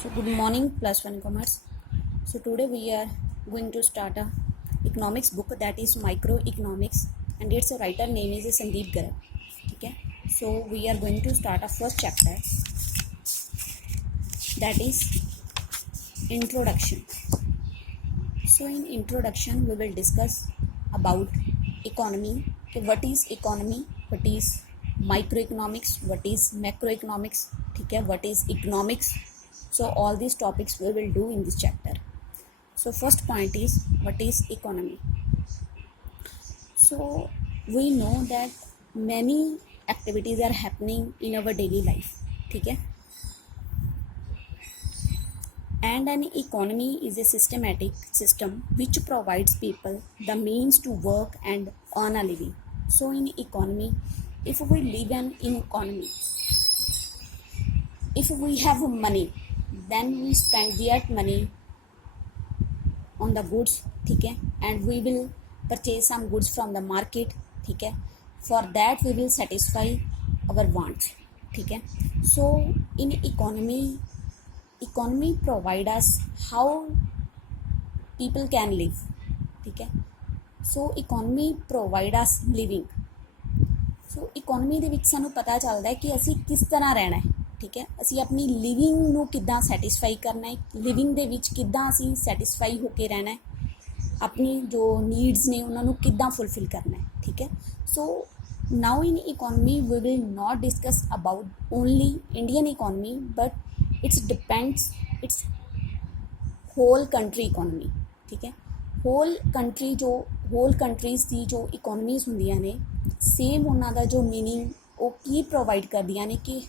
So good morning, plus one commerce. So today we are going to start a economics book, that is microeconomics, and its writer name is Sandeep Garg. Okay, so we are going to start a first chapter, that is introduction. So in introduction we will discuss about economy. Okay, what is economy, what is microeconomics, what is macroeconomics, okay, what is economics. So all these topics we will do in this chapter. So first point is, what is economy? So we know that many activities are happening in our daily life, okay? And an economy is a systematic system which provides people the means to work and earn a living. So in economy, if we live in economy, if we have money, then we spend that money on the goods, ठीक है, and we will purchase some goods from the market, ठीक है, for that we will satisfy our wants, ठीक है. So in economy provide us how people can live, ठीक है. So economy provide us living. So economy ਦੇ ਵਿੱਚ ਸਾਨੂੰ ਪਤਾ ਚੱਲਦਾ ਹੈ ਕਿ ਅਸੀਂ ਕਿਸ ਤਰ੍ਹਾਂ ਰਹਿਣਾ ਹੈ, ਠੀਕ ਹੈ, ਅਸੀਂ ਆਪਣੀ ਲਿਵਿੰਗ ਨੂੰ ਕਿੱਦਾਂ ਸੈਟਿਸਫਾਈ ਕਰਨਾ ਹੈ, ਲਿਵਿੰਗ ਦੇ ਵਿੱਚ ਕਿੱਦਾਂ ਅਸੀਂ ਸੈਟਿਸਫਾਈ ਹੋ ਕੇ ਰਹਿਣਾ ਹੈ, ਆਪਣੀ ਜੋ ਨੀਡਸ ਨੇ ਉਹਨਾਂ ਨੂੰ ਕਿੱਦਾਂ ਫੁਲਫਿਲ ਕਰਨਾ ਹੈ, ਠੀਕ ਹੈ. ਸੋ ਨਾउ in economy we will not discuss about only Indian economy, but it depends its whole country economy, ठीक है. होल कंट्री जो होल कंट्रीज़ ਦੀ ਜੋ ਇਕੋਨਮੀਜ਼ ਹੁੰਦੀਆਂ ਨੇ, ਸੇਮ ਉਹਨਾਂ ਦਾ ਜੋ ਮੀਨਿੰਗ ਉਹ ਕੀ ਪ੍ਰੋਵਾਈਡ ਕਰਦੀਆਂ ਨੇ ਕਿ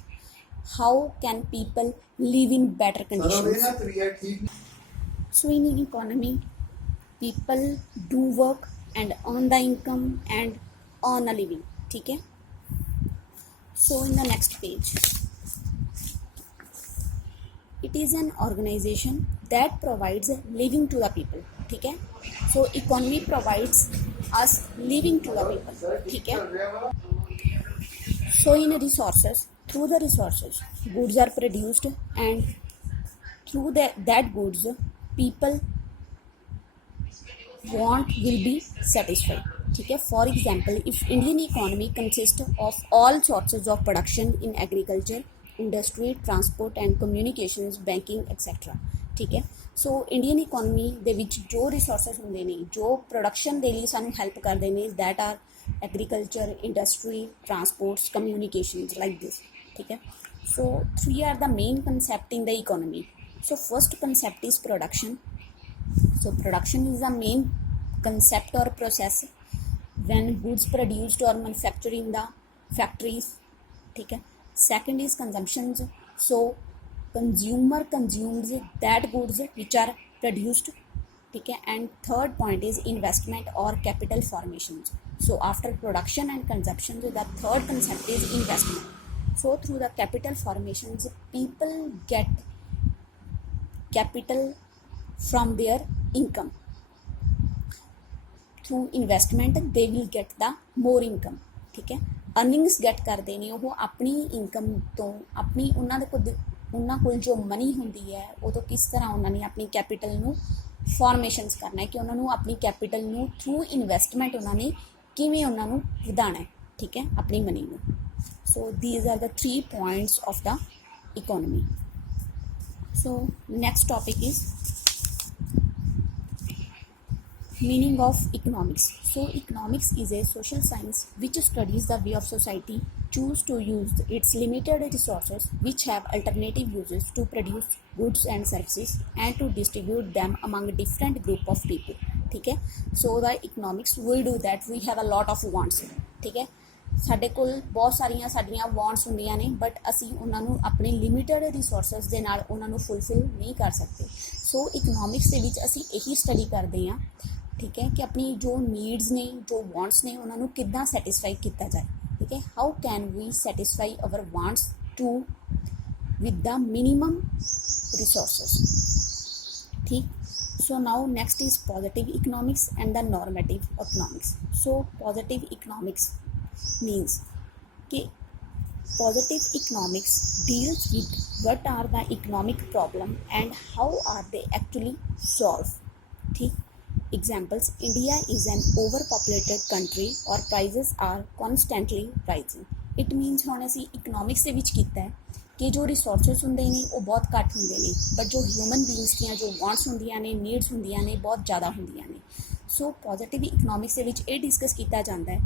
how can people live in better conditions. So in economy people do work and earn the income and earn a living, ठीक है. So in the next page, it is an organization that provides living to the people, ठीक है. So economy provides us living to the people, ठीक है. So in resources, through the resources goods are produced, and through that goods people want will be satisfied, ठीक है. For example, if Indian economy consists of all sources of production in agriculture, industry, transport and communications, banking etc, ठीक है. So Indian economy ਦੇ ਵਿੱਚ ਜੋ resources ਹੁੰਦੇ ਨੇ, ਜੋ ਪ੍ਰੋਡਕਸ਼ਨ ਦੇ ਲਈ ਸਾਨੂੰ ਹੈਲਪ ਕਰਦੇ ਨੇ, that are agriculture, industry, transports, communications, like this, ठीक है. So three are the main concept in the economy. So first concept is production. So production is the main concept or process when goods produced or manufactured in the factories, ठीक है. Second is consumptions. So consumer consumes that goods which are produced, ठीक है. And third point is investment or capital formations. So after production and consumption, the third concept is investment. So through the capital formations, people get capital from their income. Through investment they will get the more income, ठीक है. Earnings gate करते हैं वो अपनी income तो, अपनी ਉਹਨਾਂ ਕੋਲ ਜੋ ਮਨੀ ਹੁੰਦੀ ਹੈ ਉਹ ਤੋਂ ਕਿਸ ਤਰ੍ਹਾਂ ਉਹਨਾਂ ਨੇ ਆਪਣੀ ਕੈਪੀਟਲ ਨੂੰ ਫਾਰਮੇਸ਼ਨਸ ਕਰਨਾ ਹੈ, ਕਿ ਉਹਨਾਂ ਨੂੰ ਆਪਣੀ ਕੈਪੀਟਲ ਨੂੰ ਥਰੂ ਇਨਵੈਸਟਮੈਂਟ ਉਹਨਾਂ ਨੇ ਕਿਵੇਂ ਉਹਨਾਂ ਨੂੰ ਵਧਾਉਣਾ ਹੈ, ਠੀਕ ਹੈ, ਆਪਣੀ ਮਨੀ ਨੂੰ. So these are the 3 points of the economy. So next topic is meaning of economics. So economics is a social science which studies the way of society choose to use its limited resources which have alternative uses to produce goods and services and to distribute them among different group of people, ठीक है. So the economics we do that, we have a lot of wants, ठीक है. ਸਾਡੇ ਕੋਲ ਬਹੁਤ ਸਾਰੀਆਂ ਸਾਡੀਆਂ wants ਹੁੰਦੀਆਂ ਨੇ, ਬਟ ਅਸੀਂ ਉਹਨਾਂ ਨੂੰ ਆਪਣੇ ਲਿਮਿਟਡ ਰਿਸੋਰਸਿਸ ਦੇ ਨਾਲ ਉਹਨਾਂ ਨੂੰ ਫੁਲਫਿਲ ਨਹੀਂ ਕਰ ਸਕਦੇ. ਸੋ ਇਕਨੋਮਿਕਸ ਦੇ ਵਿੱਚ ਅਸੀਂ ਇਹੀ ਸਟੱਡੀ ਕਰਦੇ ਹਾਂ, ਠੀਕ ਹੈ, ਕਿ ਆਪਣੀ ਜੋ ਨੀਡਸ ਨੇ, ਜੋ ਵਾਂਟਸ ਨੇ, ਉਹਨਾਂ ਨੂੰ ਕਿੱਦਾਂ ਸੈਟਿਸਫਾਈ ਕੀਤਾ ਜਾਏ, ਠੀਕ ਹੈ. How can we satisfy our wants to with the minimum resources, ठीक. So now next is positive economics and the normative economics. So positive economics means कि Positive economics deals with what are the economic problem and how are they actually solved. ठीक examples, India is an overpopulated country or prices are constantly rising. It means ਹੁਣ ਅਸੀਂ economics ਦੇ ਵਿੱਚ ਕੀਤਾ ਹੈ ਕਿ ਜੋ ਰਿਸੋਰਸਿਸ ਹੁੰਦੇ ਨੇ ਉਹ ਬਹੁਤ ਘੱਟ ਹੁੰਦੇ ਨੇ ਬਟ ਜੋ ਹਿਊਮਨ ਬੀਇੰਗਸ ਦੀਆਂ ਜੋ ਵਾਂਟਸ ਹੁੰਦੀਆਂ ਨੇ ਨੀਡਸ ਹੁੰਦੀਆਂ ਨੇ ਬਹੁਤ ਜ਼ਿਆਦਾ ਹੁੰਦੀਆਂ ਨੇ। ਸੋ ਪੋਜ਼ੀਟਿਵ ਇਕਨੋਮਿਕਸ ਦੇ ਵਿੱਚ ਇਹ ਡਿਸਕਸ ਕੀਤਾ ਜਾਂਦਾ ਹੈ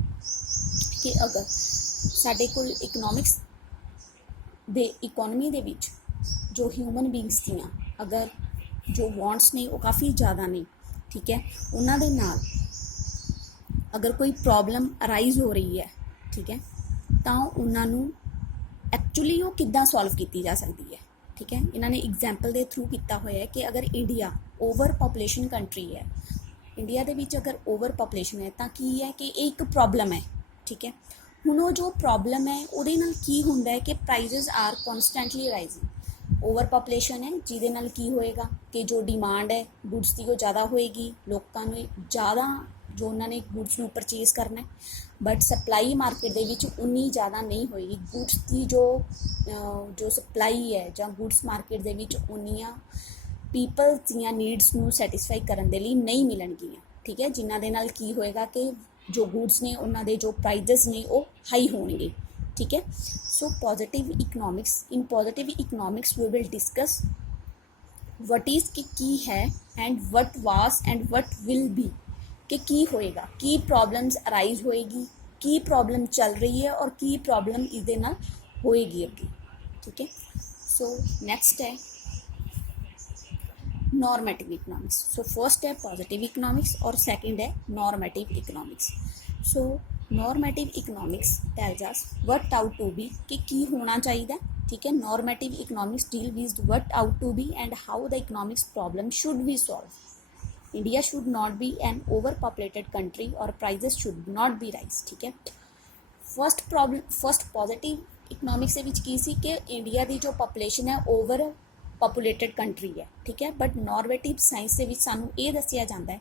ਕਿ ਅਗਰ ਸਾਡੇ ਕੋਲ ਇਕਨੋਮਿਕਸ ਦੇ ਇਕੋਨਮੀ ਦੇ ਵਿੱਚ ਜੋ ਹਿਊਮਨ ਬੀਇੰਗਸ ਦੀਆਂ ਅਗਰ ਜੋ ਵਾਂਟਸ ਨੇ ਉਹ ਕਾਫੀ ਜ਼ਿਆਦਾ ਨੇ, ਠੀਕ ਹੈ, ਉਹਨਾਂ ਦੇ ਨਾਲ ਅਗਰ ਕੋਈ ਪ੍ਰੋਬਲਮ ਅਰਾਈਜ਼ ਹੋ ਰਹੀ ਹੈ, ਠੀਕ ਹੈ, ਤਾਂ ਉਹਨਾਂ ਨੂੰ ਐਕਚੁਅਲੀ ਉਹ ਕਿੱਦਾਂ ਸੋਲਵ ਕੀਤੀ ਜਾ ਸਕਦੀ ਹੈ। ਠੀਕ ਹੈ, ਇਹਨਾਂ ਨੇ ਐਗਜ਼ਾਮਪਲ ਦੇ ਥਰੂ ਕੀਤਾ ਹੋਇਆ ਹੈ ਕਿ ਅਗਰ ਇੰਡੀਆ ਓਵਰ ਪਾਪੂਲੇਸ਼ਨ ਕੰਟਰੀ ਹੈ, ਇੰਡੀਆ ਦੇ ਵਿੱਚ ਅਗਰ ਓਵਰ ਪਾਪੂਲੇਸ਼ਨ ਹੈ ਤਾਂ ਕੀ ਹੈ ਕਿ ਇਹ ਇੱਕ ਪ੍ਰੋਬਲਮ ਹੈ। ਠੀਕ ਹੈ, ਹੁਣ ਉਹ ਜੋ ਪ੍ਰੋਬਲਮ ਹੈ ਉਹਦੇ ਨਾਲ ਕੀ ਹੁੰਦਾ ਹੈ ਕਿ prices are constantly rising. Overpopulation ਹੈ ਜਿਹਦੇ ਨਾਲ ਕੀ ਹੋਏਗਾ ਕਿ ਜੋ ਡਿਮਾਂਡ ਹੈ ਗੁੱਡਸ ਦੀ ਉਹ ਜ਼ਿਆਦਾ ਹੋਏਗੀ, ਲੋਕਾਂ ਨੂੰ ਜ਼ਿਆਦਾ ਜੋ ਉਹਨਾਂ ਨੇ ਗੁੱਡਸ ਨੂੰ ਪਰਚੇਜ਼ ਕਰਨਾ ਹੈ, ਬਟ ਸਪਲਾਈ ਮਾਰਕੀਟ ਦੇ ਵਿੱਚ ਉਨੀ ਜ਼ਿਆਦਾ ਨਹੀਂ ਹੋਏਗੀ। ਗੁੱਡਸ ਦੀ ਜੋ ਸਪਲਾਈ ਹੈ ਜਾਂ ਗੁੱਡਸ ਮਾਰਕੀਟ ਦੇ ਵਿੱਚ ਉਨੀਆਂ ਪੀਪਲ ਦੀਆਂ ਨੀਡਸ ਨੂੰ ਸੈਟਿਸਫਾਈ ਕਰਨ ਦੇ ਲਈ ਨਹੀਂ ਮਿਲਣਗੀਆਂ। ਠੀਕ ਹੈ, ਜਿਨ੍ਹਾਂ ਦੇ ਨਾਲ ਕੀ ਹੋਏਗਾ ਕਿ ਜੋ ਗੁੱਡਸ ਨੇ ਉਹਨਾਂ ਦੇ ਜੋ ਪ੍ਰਾਈਜ਼ਸ ਨੇ ਉਹ ਹਾਈ ਹੋਣਗੇ। ਠੀਕ ਹੈ, so positive economics, in positive economics we will discuss what is ਕਿ ਕੀ ਹੈ and what was and what will be, ਕਿ ਕੀ ਹੋਏਗਾ, ਕੀ ਪ੍ਰੋਬਲਮਸ ਅਰਾਈਜ਼ ਹੋਏਗੀ, ਕੀ ਪ੍ਰੋਬਲਮ ਚੱਲ ਰਹੀ ਹੈ ਔਰ ਕੀ ਪ੍ਰੋਬਲਮ ਇਹਦੇ ਨਾਲ ਹੋਏਗੀ ਅੱਗੇ। ਠੀਕ ਹੈ, ਸੋ ਨੈਕਸਟ ਹੈ नॉर्मेटिव इकनॉमिक्स। सो फर्स्ट है पॉजिटिव इकनॉमिक्स और सेकंड है normative economics. So normative economics tells us what ought to be, कि की होना चाहिए। ठीक है, normative economics deal with what ought to be and how the economics problem should be solve. India should not be an over populated country और prices should not be rise. ठीक है, first positive economics ਦੇ ਵਿੱਚ ਕੀ ਸੀ ਕਿ India ਦੀ ਜੋ population ਹੈ over populated country ਹੈ। ਠੀਕ ਹੈ, ਬਟ ਨੋਰਮੇਟਿਵ ਸਾਇੰਸ ਦੇ ਵਿੱਚ ਸਾਨੂੰ ਇਹ ਦੱਸਿਆ ਜਾਂਦਾ ਹੈ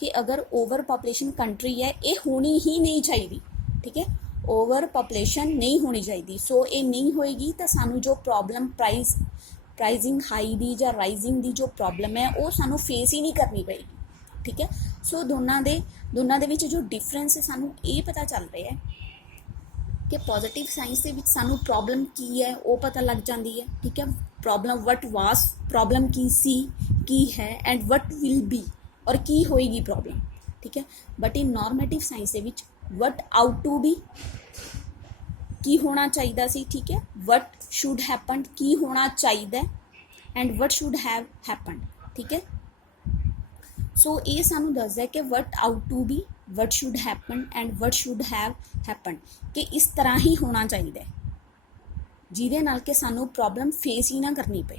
ਕਿ ਅਗਰ ਓਵਰ ਪੋਪੂਲੇਸ਼ਨ ਕੰਟਰੀ ਹੈ ਇਹ ਹੋਣੀ ਹੀ ਨਹੀਂ ਚਾਹੀਦੀ। ਠੀਕ ਹੈ, ਓਵਰ ਪੋਪੂਲੇਸ਼ਨ ਨਹੀਂ ਹੋਣੀ ਚਾਹੀਦੀ। ਸੋ ਇਹ ਨਹੀਂ ਹੋਏਗੀ ਤਾਂ ਸਾਨੂੰ ਜੋ ਪ੍ਰੋਬਲਮ ਪ੍ਰਾਈਜ਼ਿੰਗ ਹਾਈ ਦੀ ਜਾਂ ਰਾਈਜ਼ਿੰਗ ਦੀ ਜੋ ਪ੍ਰੋਬਲਮ ਹੈ ਉਹ ਸਾਨੂੰ ਫੇਸ ਹੀ ਨਹੀਂ ਕਰਨੀ ਪਏਗੀ। ਠੀਕ ਹੈ, ਸੋ ਦੋਨਾਂ ਦੇ ਵਿੱਚ ਜੋ ਡਿਫਰੈਂਸ ਹੈ ਸਾਨੂੰ ਇਹ ਪਤਾ ਚੱਲ ਰਿਹਾ ਹੈ ਕਿ ਪੋਜ਼ੀਟਿਵ ਸਾਇੰਸ ਦੇ ਵਿੱਚ ਸਾਨੂੰ ਪ੍ਰੋਬਲਮ ਕੀ ਹੈ ਉਹ ਪਤਾ ਲੱਗ ਜਾਂਦੀ ਹੈ। ਠੀਕ ਹੈ, ਪ੍ਰੋਬਲਮ ਵਟ ਵਾਸ, ਪ੍ਰੋਬਲਮ ਕੀ ਸੀ, ਕੀ ਹੈ, ਐਂਡ ਵਟ ਵਿਲ ਬੀ, ਔਰ ਕੀ ਹੋਏਗੀ ਪ੍ਰੋਬਲਮ। ਠੀਕ ਹੈ, ਬਟ ਇਨ ਨੋਰਮੇਟਿਵ ਸਾਇੰਸ ਦੇ ਵਿੱਚ ਵਟ ਆਊਟ ਟੂ ਬੀ, ਕੀ ਹੋਣਾ ਚਾਹੀਦਾ ਸੀ। ਠੀਕ ਹੈ, ਵਟ ਸ਼ੁਡ ਹੈਪਨ, ਕੀ ਹੋਣਾ ਚਾਹੀਦਾ, and what should have happen. ਠੀਕ ਹੈ, ਸੋ ਇਹ ਸਾਨੂੰ ਦੱਸਦਾ ਕਿ what ought to be, what should happen and what should have happen, ਕਿ ਇਸ ਤਰ੍ਹਾਂ ਹੀ ਹੋਣਾ ਚਾਹੀਦਾ ਜਿਹਦੇ ਨਾਲ ਕਿ ਸਾਨੂੰ ਪ੍ਰੋਬਲਮ ਫੇਸ ਹੀ ਨਾ ਕਰਨੀ ਪਏ।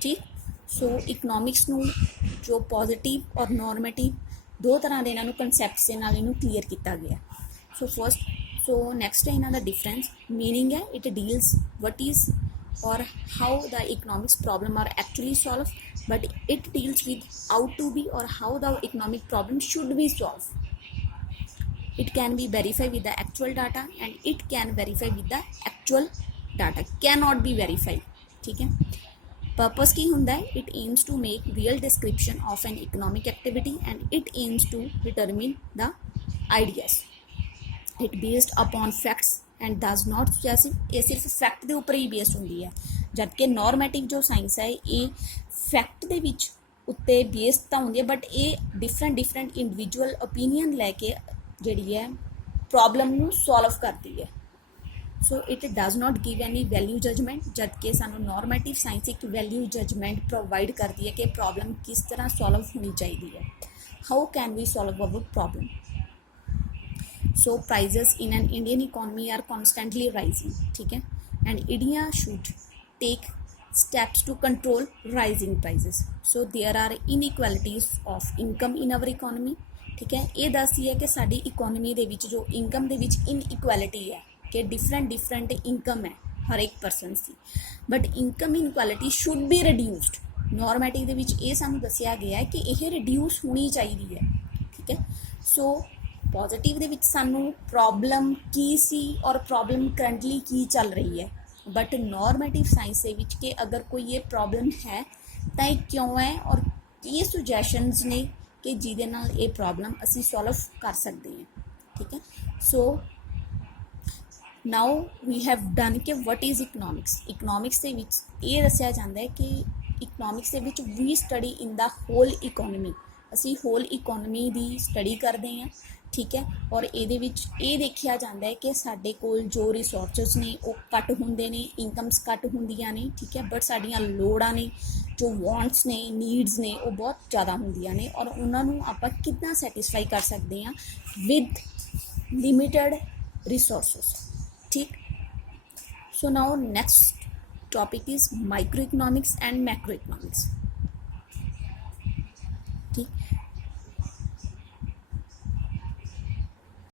ਠੀਕ, ਸੋ ਇਕਨੋਮਿਕਸ ਨੂੰ ਜੋ ਪੋਜ਼ੀਟਿਵ ਔਰ ਨੋਰਮੇਟਿਵ ਦੋ ਤਰ੍ਹਾਂ ਦੇ ਇਹਨਾਂ ਨੂੰ ਕਨਸੈਪਟਸ ਦੇ ਨਾਲ ਇਹਨੂੰ ਕਲੀਅਰ ਕੀਤਾ ਗਿਆ। ਸੋ ਨੈਕਸਟ ਹੈ ਇਹਨਾਂ ਦਾ ਡਿਫਰੈਂਸ ਮੀਨਿੰਗ ਹੈ it deals what is or how the economics problem are actually solve, but it deals with ought to be or how the economic problem should be solve. It can be verified with the actual data and it can verify with the actual data, cannot be verified. ठीक है, purpose की ਹੁੰਦਾ है, it aims to make real description of an economic activity and it aims to determine the ideas. It based upon facts and does not ਇਹ ਸਿਰਫ fact ਦੇ ਉੱਪਰ ਹੀ based ਹੁੰਦੀ ਹੈ, ਜਦਕਿ ਨੋਰਮੇਟਿਵ ਜੋ ਸਾਇੰਸ ਹੈ ਇਹ ਫੈਕਟ ਦੇ ਵਿੱਚ ਉੱਤੇ ਬੇਸਡ ਤਾਂ ਹੁੰਦੀ ਹੈ ਬਟ ਇਹ ਡਿਫਰੈਂਟ ਇੰਡੀਵਿਜੂਅਲ ਓਪੀਨੀਅਨ ਲੈ ਕੇ ਜਿਹੜੀ ਹੈ ਪ੍ਰੋਬਲਮ ਨੂੰ ਸੋਲਵ ਕਰਦੀ ਹੈ। So it does not give any value judgement, ਜਦਕਿ ਸਾਨੂੰ ਨੋਰਮੇਟਿਵ ਸਾਇੰਸ ਇੱਕ ਵੈਲਿਊ ਜਜਮੈਂਟ ਪ੍ਰੋਵਾਈਡ ਕਰਦੀ ਹੈ ਕਿ ਪ੍ਰੋਬਲਮ ਕਿਸ ਤਰ੍ਹਾਂ ਸੋਲਵ ਹੋਣੀ ਚਾਹੀਦੀ ਹੈ। How can we solve our problem. So prices in an Indian economy are constantly rising. ਠੀਕ ਹੈ, and India should take steps to control rising prices. So there are inequalities of income in our economy. ठीक है, ये ਦੱਸਦੀ ਹੈ ਕਿ ਸਾਡੀ economy ਦੇ ਵਿੱਚ ਜੋ ਇਨਕਮ ਦੇ ਵਿੱਚ ਇਨਇਕੁਐਲਿਟੀ ਹੈ ਕਿ ਡਿਫਰੈਂਟ ਇਨਕਮ ਹੈ ਹਰ ਇੱਕ person the, but income ਇਨਇਕੁਐਲਿਟੀ should be ਰਿਡਿਊਸਡ। ਨੋਰਮੇਟਿਵ ਦੇ ਵਿੱਚ ਇਹ ਸਾਨੂੰ ਦੱਸਿਆ ਗਿਆ ਹੈ ਕਿ ਇਹ ਰਿਡਿਊਸ ਹੋਣੀ ਚਾਹੀਦੀ ਹੈ। ਠੀਕ ਹੈ, ਸੋ ਪੋਜ਼ਿਟਿਵ ਦੇ ਵਿੱਚ ਸਾਨੂੰ ਪ੍ਰੋਬਲਮ ਕੀ ਸੀ ਔਰ ਪ੍ਰੋਬਲਮ ਕਰੰਟਲੀ ਕੀ ਚੱਲ ਰਹੀ ਹੈ, ਬਟ ਨੋਰਮੇਟਿਵ ਸਾਇੰਸ ਦੇ ਵਿੱਚ ਕਿ ਅਗਰ ਕੋਈ ਇਹ ਪ੍ਰੋਬਲਮ ਹੈ ਤਾਂ ਇਹ ਕਿਉਂ ਹੈ ਔਰ ਕੀ ਸੁਜੈਸ਼ਨਸ ਨੇ ਕਿ ਜਿਹਦੇ ਨਾਲ ਇਹ ਪ੍ਰੋਬਲਮ ਅਸੀਂ ਸੋਲਵ ਕਰ ਸਕਦੇ ਹਾਂ, ਠੀਕ ਹੈ। ਸੋ ਨਾਓ ਵੀ ਹੈਵ ਡਨ ਕਿ ਵਟ ਇਜ਼ ਇਕਨੋਮਿਕਸ ਦੇ ਵਿੱਚ ਇਹ ਦੱਸਿਆ ਜਾਂਦਾ ਹੈ ਕਿ ਇਕਨੋਮਿਕਸ ਦੇ ਵਿੱਚ ਵੀ study in the whole economy, ਅਸੀਂ ਹੋਲ ਇਕੋਨਮੀ ਦੀ ਸਟੱਡੀ ਕਰਦੇ ਹਾਂ, ਠੀਕ ਹੈ। ਔਰ ਇਹਦੇ ਵਿੱਚ ਇਹ ਦੇਖਿਆ ਜਾਂਦਾ ਹੈ ਕਿ ਸਾਡੇ ਕੋਲ ਜੋ ਰਿਸੋਰਸਿਸ ਨੇ ਉਹ ਘੱਟ ਹੁੰਦੇ ਨੇ, ਇਨਕਮਸ ਘੱਟ ਹੁੰਦੀਆਂ ਨੇ, ਠੀਕ ਹੈ, ਬਟ ਸਾਡੀਆਂ ਲੋੜਾਂ ਨੇ, ਜੋ ਵਾਂਟਸ ਨੇ, ਨੀਡਸ ਨੇ, ਉਹ ਬਹੁਤ ਜ਼ਿਆਦਾ ਹੁੰਦੀਆਂ ਨੇ ਔਰ ਉਹਨਾਂ ਨੂੰ ਆਪਾਂ ਕਿੱਦਾਂ ਸੈਟਿਸਫਾਈ ਕਰ ਸਕਦੇ ਹਾਂ ਵਿਦ ਲਿਮਿਟਡ ਰਿਸੋਰਸਿਸ, ठीक। So now next topic is microeconomics and macroeconomics।